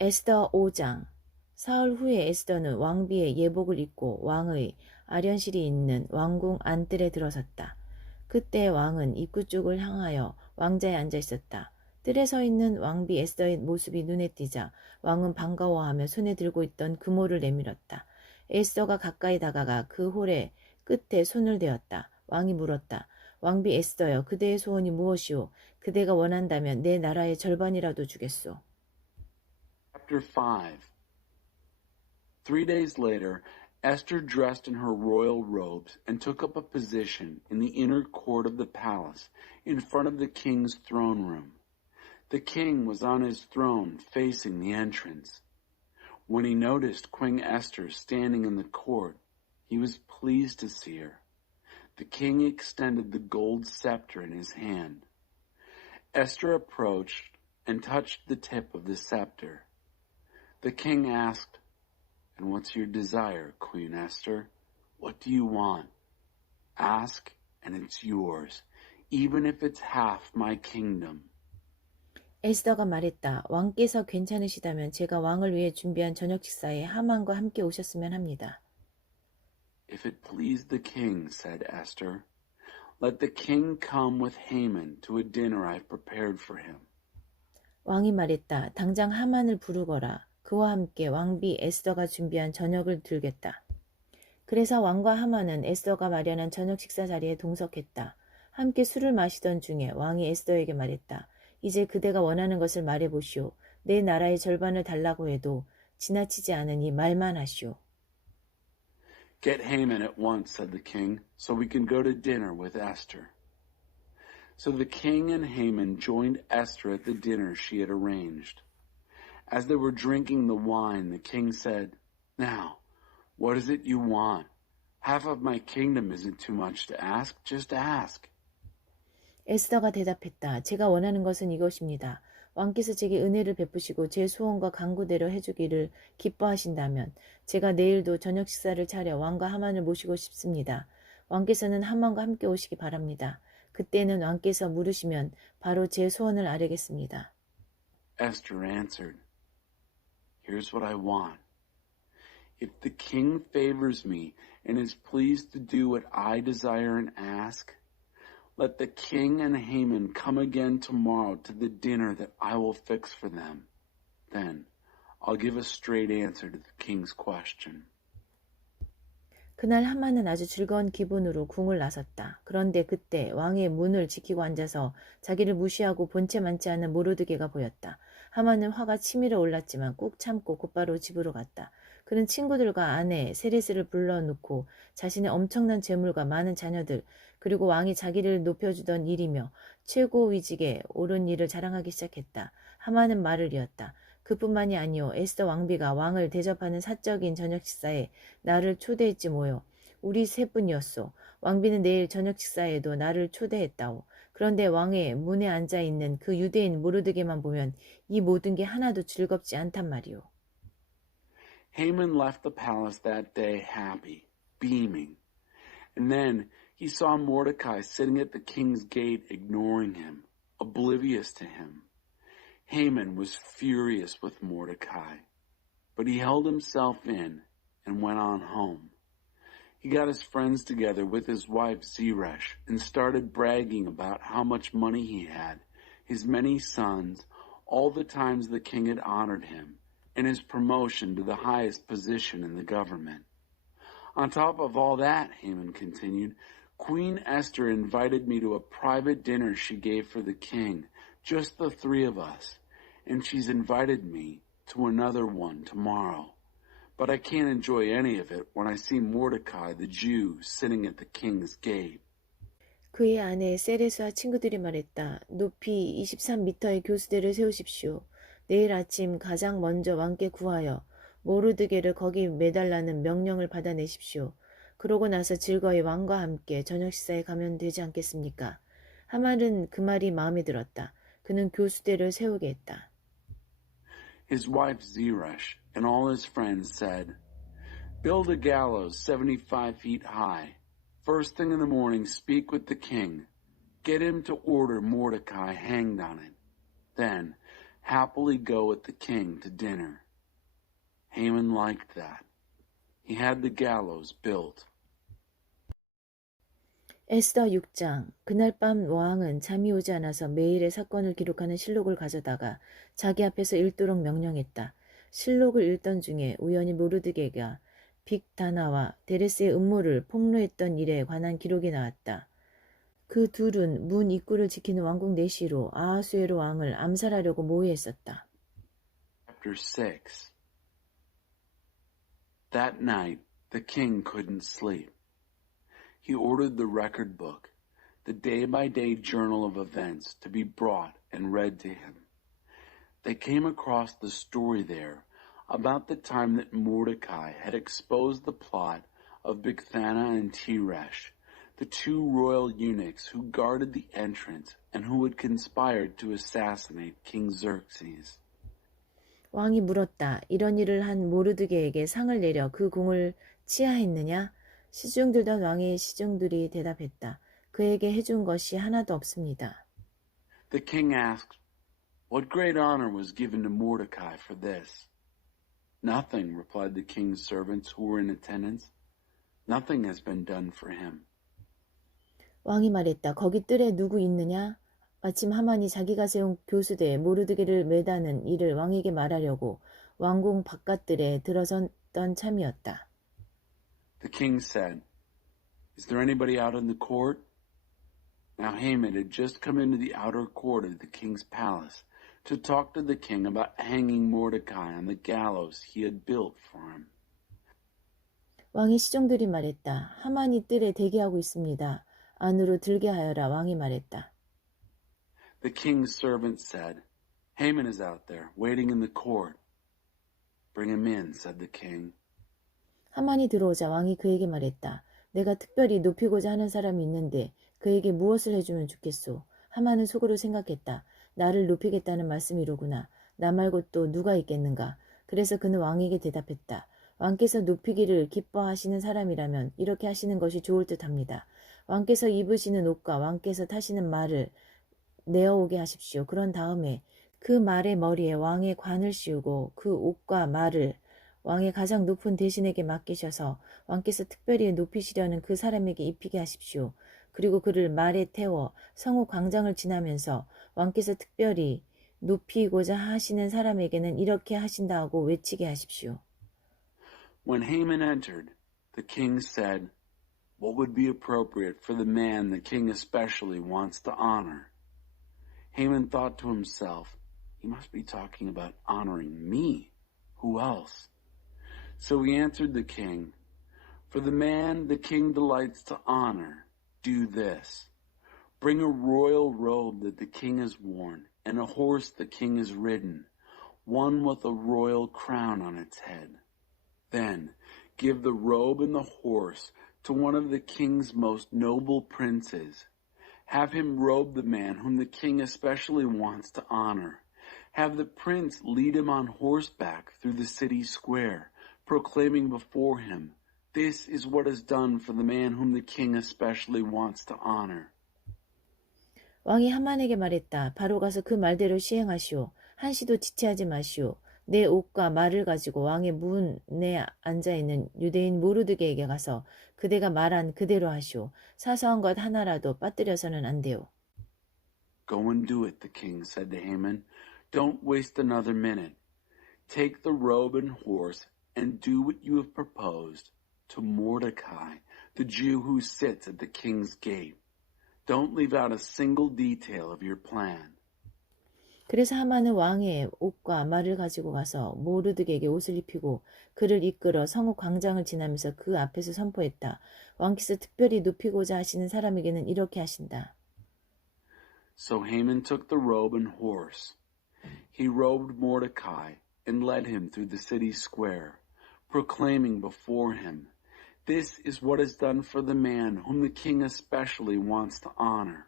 에스더 5장. 사흘 후에 에스더는 왕비의 예복을 입고 왕의 아련실이 있는 왕궁 안뜰에 들어섰다. 그때 왕은 입구 쪽을 향하여 왕자에 앉아 있었다. 뜰에 서 있는 왕비 에스더의 모습이 눈에 띄자 왕은 반가워하며 손에 들고 있던 금호를 내밀었다. 에스더가 가까이 다가가 그 홀의 끝에 손을 대었다. 왕이 물었다. 왕비 에스더여, 그대의 소원이 무엇이오? 그대가 원한다면 내 나라의 절반이라도 주겠소. Chapter 5. 3 days later, Esther dressed in her royal robes and took up a position in the inner court of the palace in front of the king's throne room. The king was on his throne facing the entrance. When he noticed Queen Esther standing in the court, he was pleased to see her. The king extended the gold scepter in his hand. Esther approached and touched the tip of the scepter. The king asked, "And what's your desire, Queen Esther? What do you want? Ask, and it's yours, even if it's half my kingdom." 에스더가 말했다. 왕께서 괜찮으시다면 제가 왕을 위해 준비한 저녁 식사에 하만과 함께 오셨으면 합니다. "If it please the king," said Esther, "let the king come with Haman to a dinner I've prepared for him." 왕이 말했다. 당장 하만을 부르거라. 그와 함께 왕비 에스더가 준비한 저녁을 들겠다. 그래서 왕과 하만은 에스더가 마련한 저녁 식사 자리에 동석했다. 함께 술을 마시던 중에 왕이 에스더에게 말했다. 이제 그대가 원하는 것을 말해보시오. 내 나라의 절반을 달라고 해도 지나치지 않으니 말만 하시오. "Get Haman at once," said the king, "so we can go to dinner with Esther." So the king and Haman joined Esther at the dinner she had arranged. As they were drinking the wine, the king said, "Now, what is it you want? Half of my kingdom isn't too much to ask. Just ask." 에스더가 대답했다. 제가 원하는 것은 이것입니다. 왕께서 제게 은혜를 베푸시고 제 소원과 간구대로 해주기를 기뻐하신다면 제가 내일도 저녁 식사를 차려 왕과 하만을 모시고 싶습니다. 왕께서는 하만과 함께 오시기 바랍니다. 그때는 왕께서 물으시면 바로 제 소원을 아뢰겠습니다. Esther answered, "Here's what I want. If the king favors me and is pleased to do what I desire and ask, let the king and Haman come again tomorrow to the dinner that I will fix for them. Then I'll give a straight answer to the king's question." 그날 하만은 아주 즐거운 기분으로 궁을 나섰다. 그런데 그때 왕의 문을 지키고 앉아서 자기를 무시하고 본체 많지 않은 모르드게가 보였다. 하만은 화가 치밀어 올랐지만 꾹 참고 곧바로 집으로 갔다. 그는 친구들과 아내 세레스를 불러놓고 자신의 엄청난 재물과 많은 자녀들 그리고 왕이 자기를 높여주던 일이며 최고 위직에 오른 일을 자랑하기 시작했다. 하만은 말을 이었다. 그뿐만이 아니오. 에스더 왕비가 왕을 대접하는 사적인 저녁 식사에 나를 초대했지 뭐요. 우리 셋뿐이었소. 왕비는 내일 저녁 식사에도 나를 초대했다오. 그런데 왕의 문에 앉아있는 그 유대인 모르드게만 보면 이 모든 게 하나도 즐겁지 않단 말이오. Haman left the palace that day happy, beaming. And then he saw Mordecai sitting at the king's gate ignoring him, oblivious to him. Haman was furious with Mordecai, but he held himself in and went on home. He got his friends together with his wife Zeresh and started bragging about how much money he had, his many sons, all the times the king had honored him, and his promotion to the highest position in the government. On top of all that, Haman continued, Queen Esther invited me to a private dinner she gave for the king, just the three of us, and she's invited me to another one tomorrow. But I can't enjoy any of it when I see Mordecai the Jew sitting at the king's gate. 그의 아내 세레스와 친구들이 말했다. 높이 23m의 교수대를 세우십시오. 내일 아침 가장 먼저 왕께 구하여 모르드게를 거기 매달라는 명령을 받아내십시오. 그러고 나서 즐거이 왕과 함께 저녁 식사에 가면 되지 않겠습니까? 하만은 그 말이 마음에 들었다. 그는 교수대를 세우게 했다. His wife Zeresh and all his friends said, "Build a gallows 75 feet high. First thing in the morning, speak with the king. Get him to order Mordecai hanged on it. Then happily go with the king to dinner. Haman liked that. He had the gallows built. 에스더 6장. 그날 밤 왕은 잠이 오지 않아서 매일의 사건을 기록하는 실록을 가져다가 자기 앞에서 읽도록 명령했다. 실록을 읽던 중에 우연히 모르드게가 빅다나와 데레스의 음모를 폭로했던 일에 관한 기록이 나왔다. 그 둘은 문 입구를 지키는 왕궁 내시로 아하수에로 왕을 암살하려고 모의했었다. Chapter 6. That night, the king couldn't sleep. He ordered the record book, the day-by-day journal of events, to be brought and read to him. They came across the story there about the time that Mordecai had exposed the plot of Bigthana and Teresh, the two royal eunuchs who guarded the entrance and who had conspired to assassinate King Xerxes. 왕이 물었다. 이런 일을 한 모르드게에게 상을 내려 그 궁을 치하했느냐? 시중 들던 왕의 시중들이 대답했다. 그에게 해준 것이 하나도 없습니다. The king asked, "What great honor was given to Mordecai for this?" "Nothing," replied the king's servants who were in attendance. "Nothing has been done for him." 왕이 말했다. 거기 뜰에 누구 있느냐? 마침 하만이 자기가 세운 교수대에 모르드게를 매다는 일을 왕에게 말하려고 왕궁 바깥뜰에 들어섰던 참이었다. The king said, "Is there anybody out in the court?" Now Haman had just come into the outer court of the king's palace to talk to the king about hanging Mordecai on the gallows he had built for him. 왕의 시종들이 말했다. 하만이 뜰에 대기하고 있습니다. 안으로 들게 하여라. 왕이 말했다. The king's servant said, "Haman is out there, waiting in the court." "Bring him in," said the king. 하만이 들어오자 왕이 그에게 말했다. 내가 특별히 높이고자 하는 사람이 있는데 그에게 무엇을 해주면 좋겠소? 하만은 속으로 생각했다. 나를 높이겠다는 말씀이로구나. 나 말고 또 누가 있겠는가? 그래서 그는 왕에게 대답했다. 왕께서 높이기를 기뻐하시는 사람이라면 이렇게 하시는 것이 좋을 듯합니다. 왕께서 입으시는 옷과 왕께서 타시는 말을 내어오게 하십시오. 그런 다음에 그 말의 머리에 왕의 관을 씌우고 그 옷과 말을 왕의 가장 높은 대신에게 맡기셔서 왕께서 특별히 높이시려는 그 사람에게 입히게 하십시오. 그리고 그를 말에 태워 성읍 광장을 지나면서 왕께서 특별히 높이고자 하시는 사람에게는 이렇게 하신다 하고 외치게 하십시오. When Haman entered, the king said, "What would be appropriate for the man the king especially wants to honor?" Haman thought to himself, "He must be talking about honoring me. Who else?" So he answered the king, "For the man the king delights to honor, do this. Bring a royal robe that the king has worn, and a horse the king has ridden, one with a royal crown on its head. Then give the robe and the horse to one of the king's most noble princes. Have him robe the man whom the king especially wants to honor. Have the prince lead him on horseback through the city square, proclaiming before him, 'This is what is done for the man whom the king especially wants to honor.'" 왕이 하만에게 말했다. 바로 가서 그 말대로 시행하시오. 한시도 지체하지 마시오. 내 옷과 말을 가지고 왕의 문에 앉아있는 유대인 모르드게에게 가서 그대가 말한 그대로 하시오. 사소한 것 하나라도 빠뜨려서는 안 돼요. "Go and do it," the king said to Haman. "Don't waste another minute. Take the robe and horse and do what you have proposed to Mordecai, the Jew who sits at the king's gate. Don't leave out a single detail of your plan." 그래서 하만은 왕의 옷과 말을 가지고 가서 모르드게에게 옷을 입히고 그를 이끌어 성읍 광장을 지나면서 그 앞에서 선포했다. 왕께서 특별히 높이고자 하시는 사람에게는 이렇게 하신다. So Haman took the robe and horse. He robed Mordecai and led him through the city square, proclaiming before him, "This is what is done for the man whom the king especially wants to honor."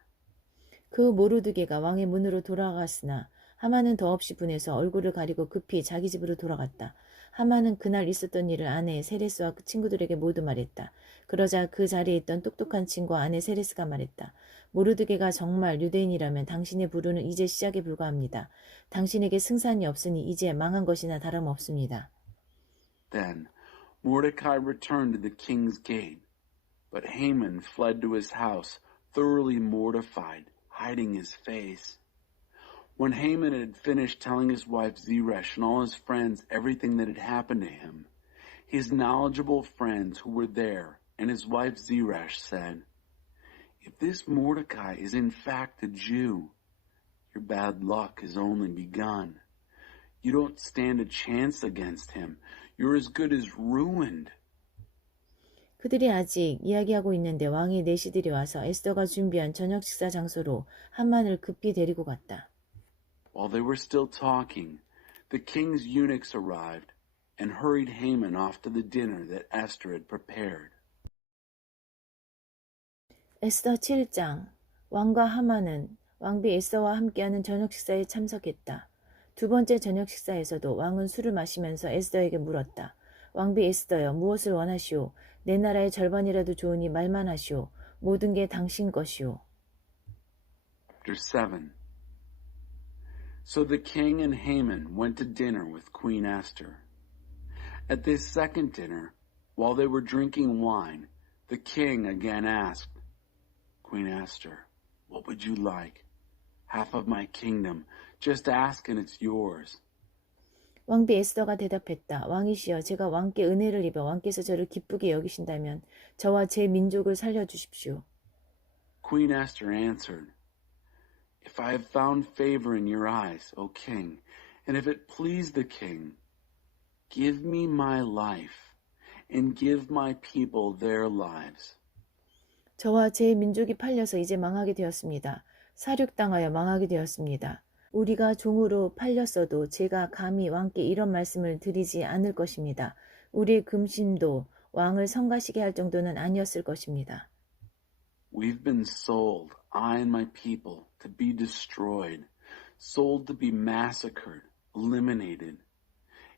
그 모르드게가 왕의 문으로 돌아갔으나 하만은 더없이 분해서 얼굴을 가리고 급히 자기 집으로 돌아갔다. 하만은 그날 있었던 일을 아내 세레스와 그 친구들에게 모두 말했다. 그러자 그 자리에 있던 똑똑한 친구 아내 세레스가 말했다. 모르드게가 정말 유대인이라면 당신의 부르는 이제 시작에 불과합니다. 당신에게 승산이 없으니 이제 망한 것이나 다름없습니다. Then Mordecai returned to the king's gate, but Haman fled to his house, thoroughly mortified, hiding his face. When Haman had finished telling his wife Zeresh and all his friends everything that had happened to him, his knowledgeable friends who were there and his wife Zeresh said, "If this Mordecai is in fact a Jew, your bad luck has only begun. You don't stand a chance against him. You're as good as ruined." 그들이 아직 이야기하고 있는데 왕의 내시들이 와서 에스더가 준비한 저녁 식사 장소로 한만을 급히 데리고 갔다. While they were still talking, the king's eunuchs arrived and hurried Haman off to the dinner that Esther had prepared. 에스더 7장. 왕과 하만은 왕비 에스더와 함께하는 저녁 식사에 참석했다. 두 번째 저녁 식사에서도 왕은 술을 마시면서 에스더에게 물었다. 왕비 에스더여, 무엇을 원하시오? 내 나라의 절반이라도 좋으니 말만 하시오. 모든 게 당신 것이오. Chapter 7. So the king and Haman went to dinner with Queen Esther. At this second dinner, while they were drinking wine, the king again asked, "Queen Esther, what would you like? Half of my kingdom. Just ask and it's yours." 왕비 에스더가 대답했다. 왕이시여, 제가 왕께 은혜를 입어 왕께서 저를 기쁘게 여기신다면 저와 제 민족을 살려주십시오. Queen Esther answered, "If I have found favor in your eyes, O king, and if it please the king, give me my life and give my people their lives." 저와 제 민족이 팔려서 이제 망하게 되었습니다. 사륙당하여 망하게 되었습니다. 우리가 종으로 팔렸어도 제가 감히 왕께 이런 말씀을 드리지 않을 것입니다. 우리의 금심도 왕을 성가시게 할 정도는 아니었을 것입니다. We've been sold, I and my people, to be destroyed, sold to be massacred, eliminated.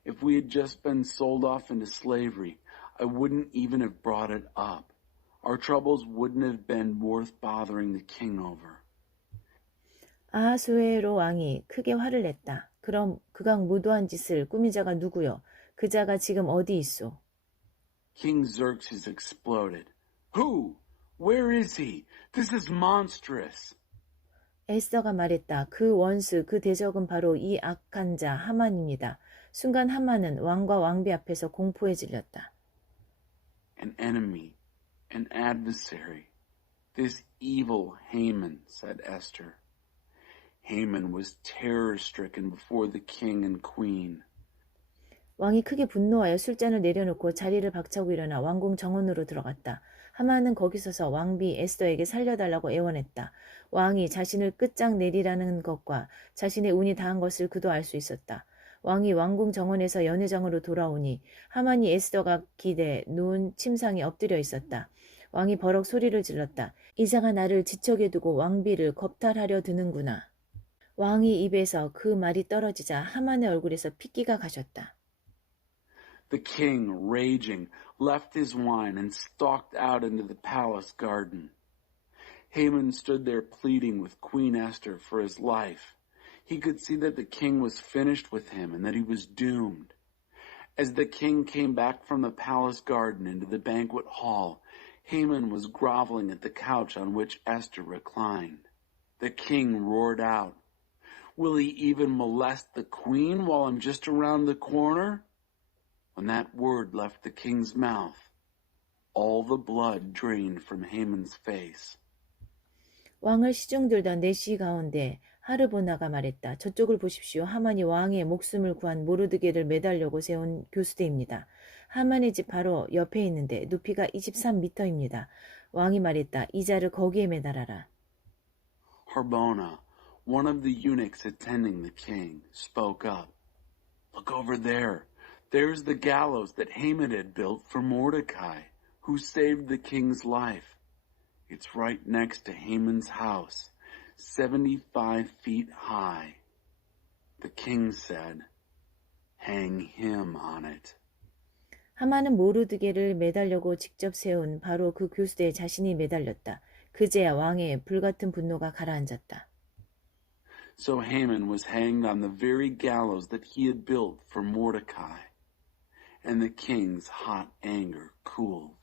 If we had just been sold off into slavery, I wouldn't even have brought it up. Our troubles wouldn't have been worth bothering the king over. 아하수에로 왕이 크게 화를 냈다. 그럼 그강 무도한 짓을 꾸민 자가 누구요? 그 자가 지금 어디 있소? King Xerxes exploded. "Who? Where is he? This is monstrous." 에스더가 말했다. 그 원수, 그 대적은 바로 이 악한 자 하만입니다. 순간 하만은 왕과 왕비 앞에서 공포에 질렸다. "An enemy, an adversary, this evil Haman," said Esther. Haman was terror-stricken before the king and queen. 왕이 크게 분노하여 술잔을 내려놓고 자리를 박차고 일어나 왕궁 정원으로 들어갔다. 하만은 거기 서서 왕비 에스더에게 살려달라고 애원했다. 왕이 자신을 끝장내리라는 것과 자신의 운이 다한 것을 그도 알 수 있었다. 왕이 왕궁 정원에서 연회장으로 돌아오니 하만이 에스더가 기대 누운 침상에 엎드려 있었다. 왕이 버럭 소리를 질렀다. 이자가 나를 지척에 두고 왕비를 겁탈하려 드는구나. 왕이 입에서 그 말이 떨어지자 하만의 얼굴에서 핏기가 가셨다. The king, raging, left his wine and stalked out into the palace garden. Haman stood there pleading with Queen Esther for his life. He could see that the king was finished with him and that he was doomed. As the king came back from the palace garden into the banquet hall, Haman was groveling at the couch on which Esther reclined. The king roared out, "Will he even molest the queen while I'm just around the corner?" When that word left the king's mouth, all the blood drained from Haman's face. 왕을 시중들던 내시 가운데 하르보나가 말했다. 저쪽을 보십시오. 하만이 왕의 목숨을 구한 모르드게를 매달려고 세운 교수대입니다. 하만의 집 바로 옆에 있는데 높이가 23m입니다. 왕이 말했다. 이 자를 거기에 매달아라. Harbona, one of the eunuchs attending the king, spoke up. "Look over there. There's the gallows that Haman had built for Mordecai, who saved the king's life. It's right next to Haman's house, 75 feet high." king said, "Hang him on it." 하만은 모르드게를 매달려고 직접 세운 바로 그 교수대에 자신이 매달렸다. 그제야 왕의 불같은 분노가 가라앉았다. So Haman was hanged on the very gallows that he had built for Mordecai, and the king's hot anger cooled.